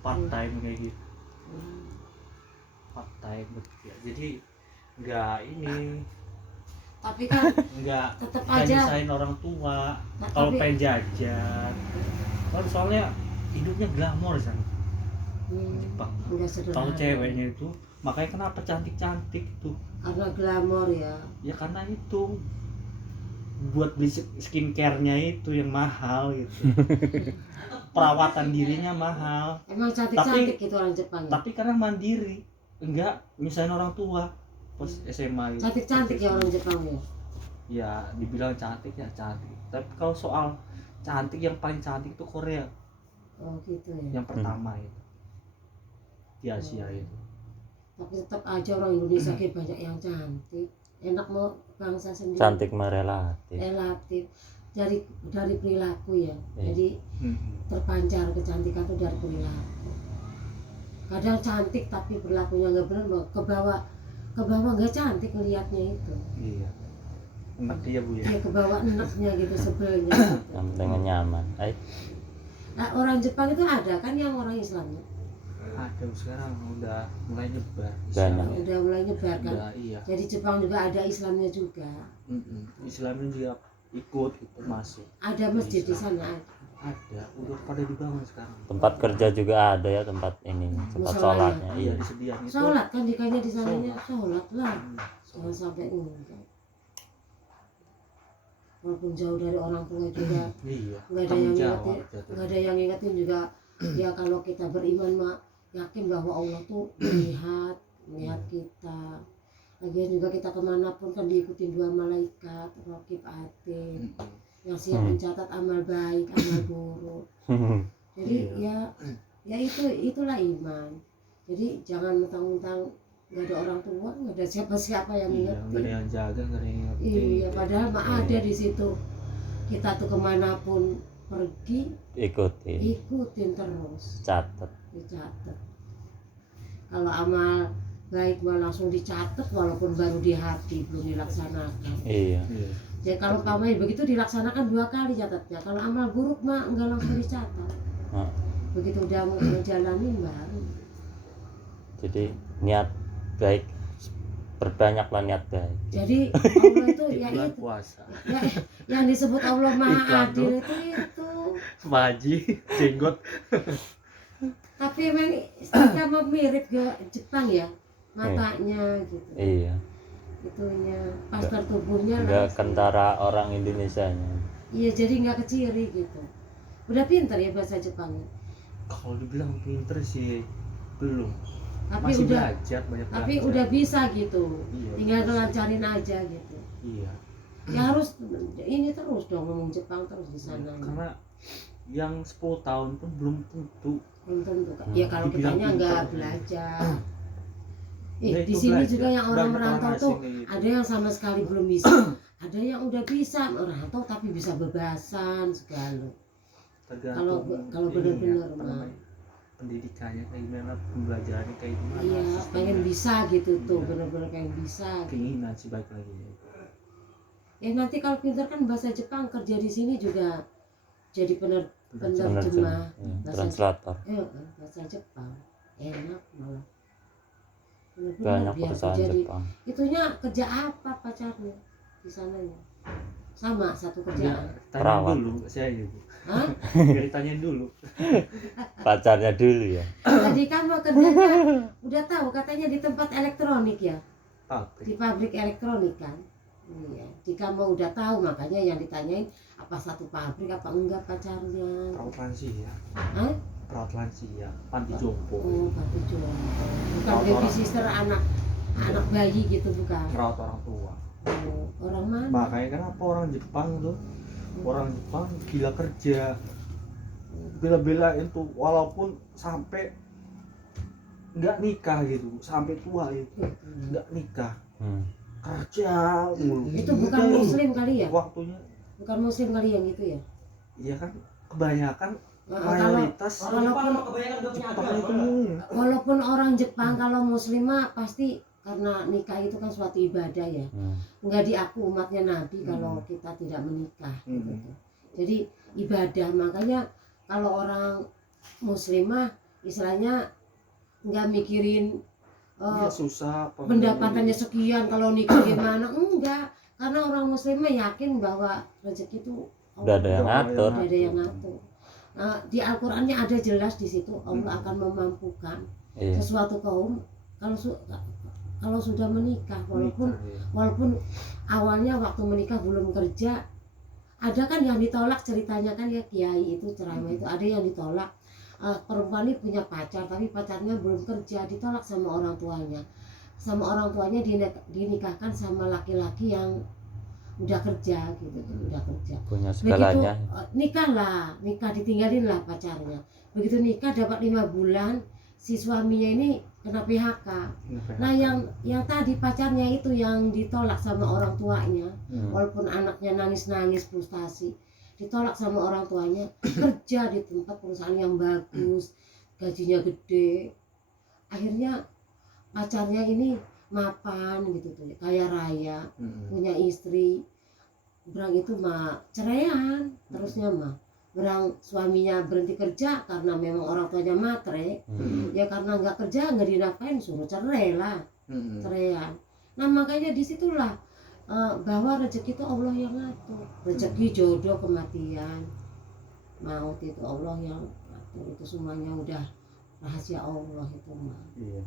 part time kayak gitu. Part time ya. Jadi nggak ini. Tapi kan nggak tetap aja nyusahin orang tua kalau pengen jajan. Kan soalnya hidupnya glamor sana. Jepang. Kalau ceweknya itu makanya kenapa cantik-cantik itu? Karena glamor ya. Ya karena itu buat beli skincare-nya itu yang mahal gitu. Perawatan dirinya mahal. Emang cantik-cantik gitu orang Jepang ya? Tapi karena mandiri, enggak nyusahin orang tua pas SMA gitu. Cantik-cantik ya orang Jepang ya? Ya dibilang cantik ya cantik. Tapi kalau soal cantik yang paling cantik itu Korea. Oh gitu ya. Yang pertama itu di Asia itu. Tapi tetap aja orang Indonesia kayak banyak yang cantik. Enak mau bangsa sendiri. Cantik mah relatif. Relatif. Dari perilaku ya. Jadi terpancar kecantikan itu dari perilaku. Kadang cantik tapi perilakunya nggak benar, ke bawah nggak cantik ngelihatnya itu. Iya. Enak dia Bu ya. Iya ke bawah enaknya gitu sebelnya. Yang penting nyaman. Nah, orang Jepang itu ada kan yang orang Islamnya? Ada sekarang udah mulai nyebar. Udah mulai nyebar kan? Udah, iya. Jadi Jepang juga ada Islamnya juga. Islamnya juga ikut itu masuk. Ada masjid di sana? Ada, udah pada dibangun sekarang. Tempat kerja juga ada ya, tempat ini, tempat sholatnya. Iya disediain itu. Sholat kan dikanya di sananya sholat lah. Jangan sampai enggak. Walaupun jauh dari orang tua juga, nggak ada yang ingetin juga. Ya kalau kita beriman mak yakin bahwa Allah tuh melihat kita. Lagian juga kita kemanapun kan diikutin 2 malaikat, Raqib Atid, yang siap mencatat amal baik, amal buruk. Jadi ya itulah iman. Jadi jangan mentang-mentang nggak ada orang tua, nggak ada siapa-siapa yang ngerti. Nggak ada yang jaga, nggak ada yang ngerti. Iya, padahal mah ada di situ. Kita tuh kemanapun pergi, ikutin terus. Dicatat. Kalau amal baik mah langsung dicatat, walaupun baru di hati belum dilaksanakan. Iya. Jadi kalau kamu begitu dilaksanakan 2 kali catatnya. Kalau amal buruk mah enggak langsung dicatat. Begitu udah mau ngejalanin baru. Jadi niat baik, perbanyaklah niat baik. Jadi Allah itu ya itu puasa. Ya, yang disebut Allah Maha Adil itu Haji, jenggot. Tapi memang sama mirip ke Jepang ya, matanya gitu. Iya. Itunya, pastor tubuhnya nggak kentara orang Indonesianya. Iya, jadi nggak keciri gitu. Udah pintar ya bahasa Jepangnya? Kalau dibilang pinter sih belum. Tapi masih udah belajar, banyak tapi belajar. Udah bisa gitu. Iya, tinggal ngelancarin aja gitu. Iya. Ya harus ini terus dong, ngomong Jepang terus di sana. Karena yang 10 tahun pun belum tentu. Belum tentu. Ya kalau kitanya nggak belajar. Di sini belajar. juga yang orang merantau tuh gitu. ada yang sama sekali belum bisa, ada yang udah bisa merantau tapi bisa bebasan segala. Kalau benar-benar mah pendidikannya kayak gimana, pembelajarannya kayak gimana. Iya, pengen bisa gitu tuh, benar-benar pengen bisa. Keinginan sih baik lagi. Nanti kalau pintar kan bahasa Jepang, kerja di sini juga jadi penerjemah, translator. Bahasa Jepang enak malah. Banyak perusahaan Jepang. Itunya kerja apa pacarnya di sananya? Sama satu kerjaan. Perawat dulu saya gitu. Hah? Ditanyain dulu. Pacarnya dulu ya. Tadi kamu kerjanya udah tahu katanya di tempat elektronik ya? Di pabrik elektronik kan? Iya. Di kamu udah tahu makanya yang ditanyain apa satu pabrik apa enggak pacarnya? Perawat lansia. Hah? Perawat lansia, panti jompo. Oh, panti jompo. Bukan baby sister anak bayi gitu bukan? Perawat orang tua. Oh, orang mana? Makanya kenapa orang Jepang tuh? Orang Jepang gila kerja, bela-belain tuh walaupun sampai nggak nikah gitu, sampai tua itu nggak nikah, kerja mulu. Itu bukan muslim kali ya? Waktunya bukan muslim kali yang itu ya? Iya kan, kebanyakan mayoritas Jepang itu walaupun orang Jepang kalau muslimah pasti karena nikah itu kan suatu ibadah ya, nggak diaku umatnya Nabi kalau kita tidak menikah gitu. Jadi ibadah, makanya kalau orang muslimah istilahnya nggak mikirin Iya, susah apa pendapatannya sekian kalau nikah gimana, enggak, karena orang muslim mah yakin bahwa rezeki itu Udah ada yang ngatur. udah ada yang ngatur. Nah, di Al-Qur'annya ada jelas di situ Allah akan memampukan Iya. sesuatu kaum kalau sudah menikah, walaupun Nikah, ya. walaupun awalnya waktu menikah belum kerja, ada kan yang ditolak ceritanya kan ya, kiai itu ceramah itu ada yang ditolak. Perempuan ini punya pacar tapi pacarnya belum kerja, ditolak sama orang tuanya dinikahkan sama laki-laki yang udah kerja gitu, udah kerja. Punya Begitu segalanya. nikah ditinggalin lah pacarnya. Begitu nikah dapat 5 bulan, si suaminya ini kena PHK. Nah yang tadi pacarnya itu yang ditolak sama orang tuanya, walaupun anaknya nangis-nangis frustasi, ditolak sama orang tuanya, kerja di tempat perusahaan yang bagus, gajinya gede, akhirnya pacarnya ini mapan gitu tuh, kaya raya, punya istri, berang itu mah ceraian, terusnya mah berang suaminya berhenti kerja karena memang orang tuanya matre, ya karena nggak kerja nggak dinafkain suruh cerai lah, ceraian. Nah makanya disitulah bahwa rezeki itu Allah yang ngatur, rezeki, jodoh, kematian, maut itu Allah yang ngatur, itu semuanya udah rahasia Allah itu mah. Iya.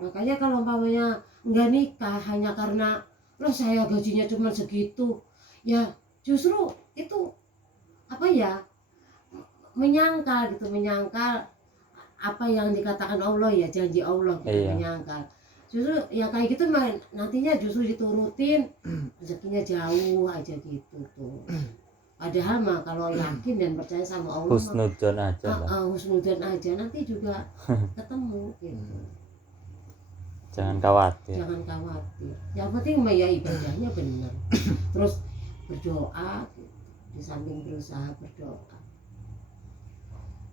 Makanya kalau umpamanya nggak nikah hanya karena loh saya gajinya cuma segitu, ya justru itu apa ya, menyangkal gitu, menyangkal apa yang dikatakan Allah ya, janji Allah gitu, Iya. menyangkal. Justru ya kayak gitu mah nantinya justru diturutin, rezekinya jauh aja gitu tuh. Padahal mah kalau yakin dan percaya sama Allah Husnudon aja lah. husnudzon aja nanti juga ketemu gitu. Jangan khawatir. Jangan khawatir. Yang penting mah ya ibadahnya benar. Terus berdoa gitu. Di samping berusaha berdoa.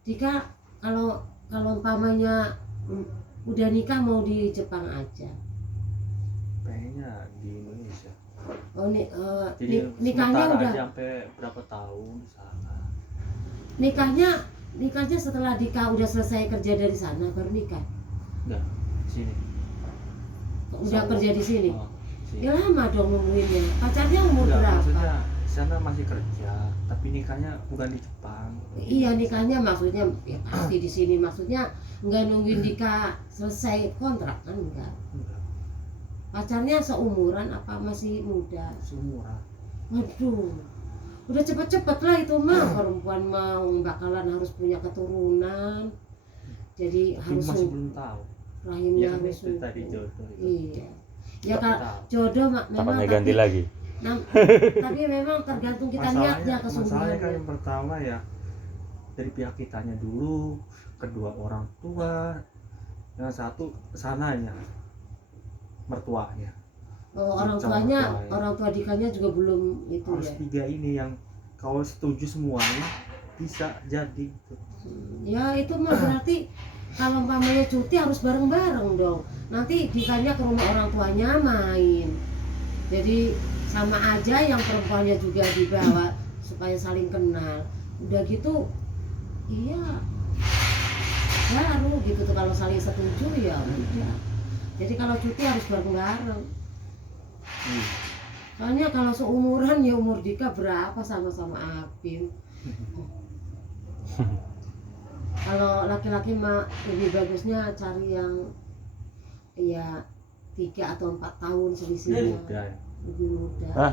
Jika kalau umpamanya udah nikah mau di Jepang aja. Pengennya di Indonesia. Oh Jadi nikahnya sementara udah aja sampai berapa tahun di sana. nikahnya setelah udah selesai kerja dari sana baru nikah. Enggak, sini. Udah kerja di sini. Sini. Ya lama dong nungguinnya. Pacarnya umur Enggak, berapa? maksudnya di sana masih kerja, tapi nikahnya bukan di Jepang. Iya nikahnya maksudnya ya pasti di sini, maksudnya nggak nungguin nikah selesai kontrak kan enggak. Enggak, Pacarnya seumuran apa masih muda? seumuran. Waduh, udah cepet-cepet lah itu mah, perempuan mau bakalan harus punya keturunan, jadi Tapi harus masih belum tahu. rahimnya Ya kan harus itu tadi jodoh itu. Iya ya Belum kalau tahu. jodoh memang Takutnya ganti lagi. tapi memang tergantung kita niatnya Masalahnya kan kesungguhannya. yang pertama ya dari pihak kitanya dulu, kedua orang tua, yang satu sananya mertuanya. Orang Calon tuanya, tua, ya. orang tua dikanya juga belum itu Harus ya. 3 ini yang kalau setuju semuanya bisa jadi gitu. Ya itu mah berarti kalau umpamanya cuti harus bareng-bareng dong. Nanti dikanya ke rumah orang tuanya main. Jadi sama aja yang perempuannya juga dibawa supaya saling kenal. Udah gitu, iya baru gitu tuh kalau saling setuju ya udah. Jadi kalau cuti harus bareng-bareng. Soalnya kalau seumuran ya umur Dika berapa sama-sama Apim. Kalau laki-laki mah lebih bagusnya cari yang ya 3 atau 4 tahun selisihnya, Muda ya. lebih muda. Hah?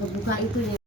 Kebuka itu ya.